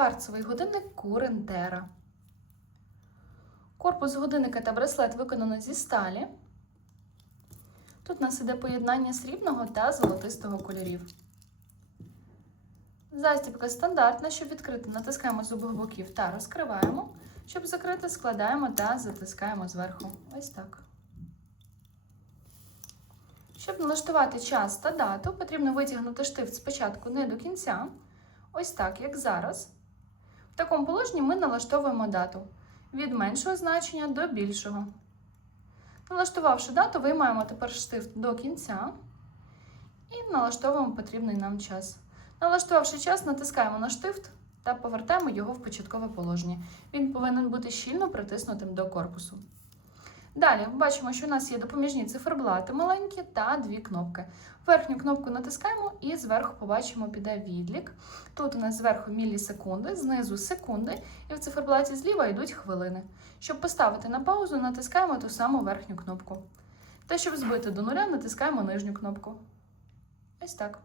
Кварцевий годинник Курентера. Корпус годинника та браслет виконано зі сталі. Тут у нас іде поєднання срібного та золотистого кольорів. Застібка стандартна. Щоб відкрити, натискаємо з обох боків та розкриваємо. Щоб закрити, складаємо та затискаємо зверху. Ось так. Щоб налаштувати час та дату, потрібно витягнути штифт спочатку не до кінця. Ось так, як зараз. Такому положенні ми налаштовуємо дату від меншого значення до більшого. Налаштувавши дату, виймаємо тепер штифт до кінця і налаштовуємо потрібний нам час. Налаштувавши час, натискаємо на штифт та повертаємо його в початкове положення. Він повинен бути щільно притиснутим до корпусу. Далі бачимо, що у нас є допоміжні циферблати маленькі та дві кнопки. Верхню кнопку натискаємо і зверху побачимо піде відлік. Тут у нас зверху мілісекунди, знизу секунди, і в циферблаті зліва йдуть хвилини. Щоб поставити на паузу, натискаємо ту саму верхню кнопку. Та щоб збити до нуля, натискаємо нижню кнопку. Ось так.